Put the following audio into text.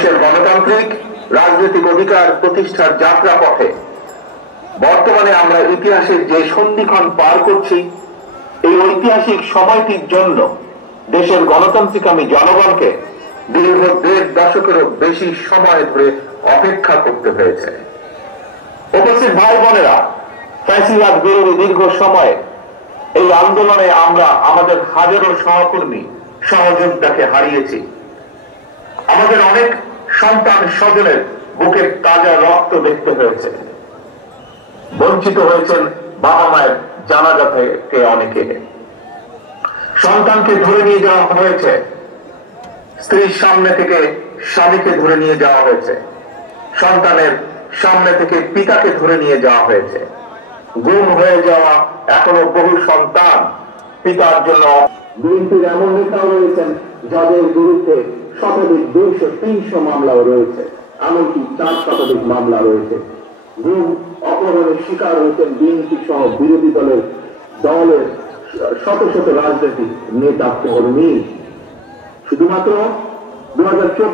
মানুষের গণতান্ত্রিক রাজনৈতিক অধিকার প্রতিষ্ঠার যাত্রা পথে বর্তমানে আমরা ইতিহাসের যে সন্ধিক্ষণ পার করছি, এই ঐতিহাসিক সময়টির জন্য দেশের গণতান্ত্রিকামী জনগণকে দীর্ঘ 1.5 দশকেরও বেশি সময় ধরে অপেক্ষা করতে হয়েছে। উপস্থিত ভাই বোনেরা, ফ্যাসিবাদ বিরোধী দীর্ঘ সময়ে এই আন্দোলনে আমরা আমাদের হাজারো সহকর্মী সহযোদ্ধাকে হারিয়েছি। আমাদের অনেক সন্তান স্বজনের বুকের তাজা রক্ত দেখতে হয়েছে। বঞ্চিত হয়েছেন বাবা মায়ের জানাজা থেকে অনেকে। সন্তানকে ধরে নিয়ে যাওয়া হয়েছে, স্ত্রীর সামনে থেকে স্বামীকে ধরে নিয়ে যাওয়া হয়েছে, সন্তানের সামনে থেকে পিতাকে ধরে নিয়ে যাওয়া হয়েছে। গুম হয়ে যাওয়া এখনো বহু সন্তান পিতার জন্য। বিএনপির এমন নেতাও রয়েছেন যাদের বিরুদ্ধে শতাধিক 200-300 মামলাও রয়েছে, এমনকি 4 শতাধিক মামলা রয়েছে। গুম অপহরণের শিকার হয়েছেন বিএনপি সহ বিরোধী দলের শত শত রাজনৈতিক নেতা কর্মী। শুধুমাত্র 2014